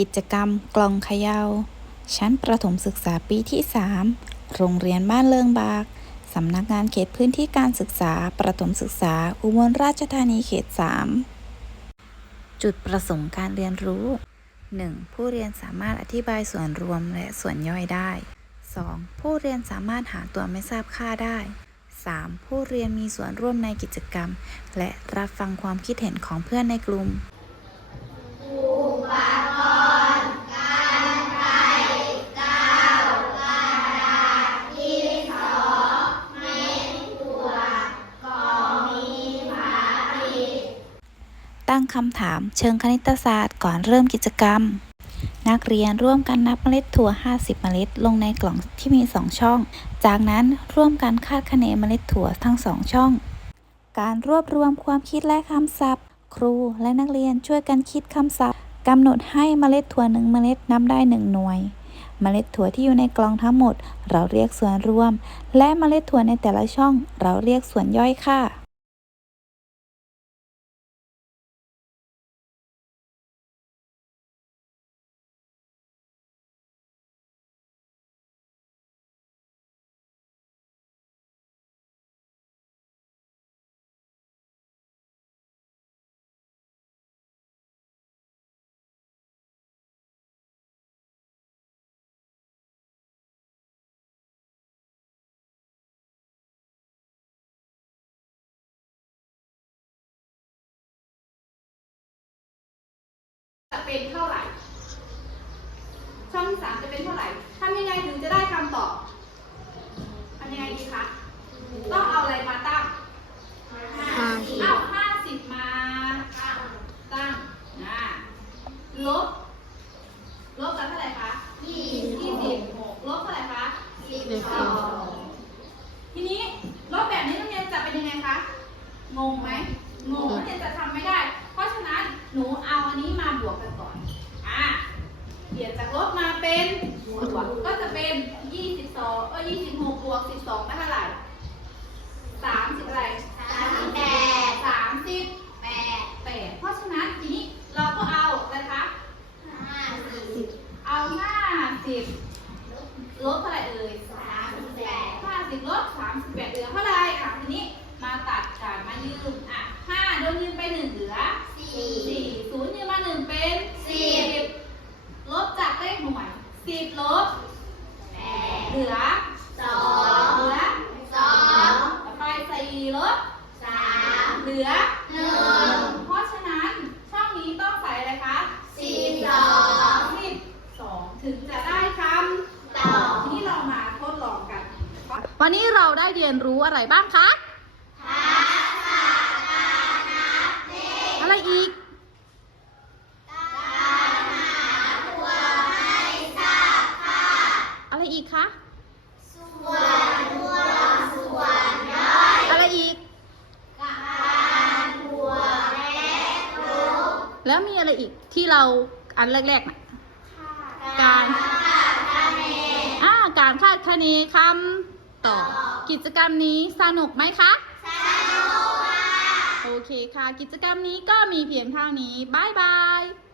กิจกรรมกล่องเขยา่าชั้นประถมศึกษาปีที่ 3 โรงเรียนบ้านเลิงบาก สำนักงานเขตพื้นที่การศึกษา ประถมศึกษา อุบลราชธานีเขต 3 จุดประสงค์การเรียนรู้ 1. ผู้เรียนสามารถอธิบายส่วนรวมและส่วนย่อยได้ 2. ผู้เรียนสามารถหาตัวไม่ทราบค่าได้ 3. ผู้เรียนมีส่วนร่วมในกิจกรรม และรับฟังความคิดเห็นของเพื่อนในกลุ่ม ตั้งคำถาม เชิงคณิตศาสตร์ก่อนเริ่มกิจกรรม นักเรียนร่วมกันนับเมล็ดถั่ว 50 เมล็ด ลงในกล่องที่มี 2 ช่อง จากนั้นร่วมกันคาดคะเนเมล็ดถั่วทั้ง 2 ช่อง การรวบรวมความคิดและคำศัพท์ ครูและนักเรียนช่วยกันคิดคำศัพท์กำหนดให้เมล็ดถั่วหนึ่งเมล็ดนับได้ 1 หน่วย เมล็ดถั่วที่อยู่ในกล่องทั้งหมด เราเรียกส่วนรวม และเมล็ดถั่วในแต่ละช่อง เราเรียกส่วนย่อยค่ะ จะเป็นเท่าไหร่ ช่องที่สามจะเป็นเท่าไหร่ทำยังไงถึงจะได้คำตอบทำยังไงดีคะ ต้องเอาอะไรมาตั้งเอาห้าสิบมาตั้งอ่าลบ ลบกันเท่าไหร่คะยี่สิบหกลบเท่าไหร่คะสิบสองทีนี้ลบแบบนี้นักเรียนจะเป็นยังไงคะ งงไหมงงนักเรียนจะทำไม่ได้ เพราะฉะนั้นหนูเอาอันนี้มา บวกกันก่อน อะเปลี่ยนจากลบมาเป็นบวกก็จะเป็น 22 เออ26 บวก 12ได้เท่าไหร่30อะไร38 38 8เพราะฉะนั้นทีนี้เราก็เอาอะไรคะเอา 50 ลบเท่าไหร่เอ่ย50ลบ38เหลือเท่าไหร่อะทีนี้มาตัดกันมายืมอะ5โดนยืมไป 1 เหลือ4 0ยืมมา 1 เป็น 10 ลบจากเลขหน่วย 10 ลบ เหลือเหลือต่อไป4ลบเหลือเพราะฉะนั้นช่องนี้ต้องใส่อะไรคะ12ถึงจะได้คำตอบทีนี้เรามาทดลองกัน วันนี้เราได้เรียนรู้อะไรบ้างคะอะไรอีกอะไรอีกคะ อะไรอีก แล้วมีอะไรอีกที่เราอันแรกๆน่ะการอ่าการคาดคะเนคำตอบกิจกรรมนี้สนุกไหมคะโอเคค่ะ กิจกรรมนี้ก็มีเพียงเท่านี้บ๊ายบาย Bye.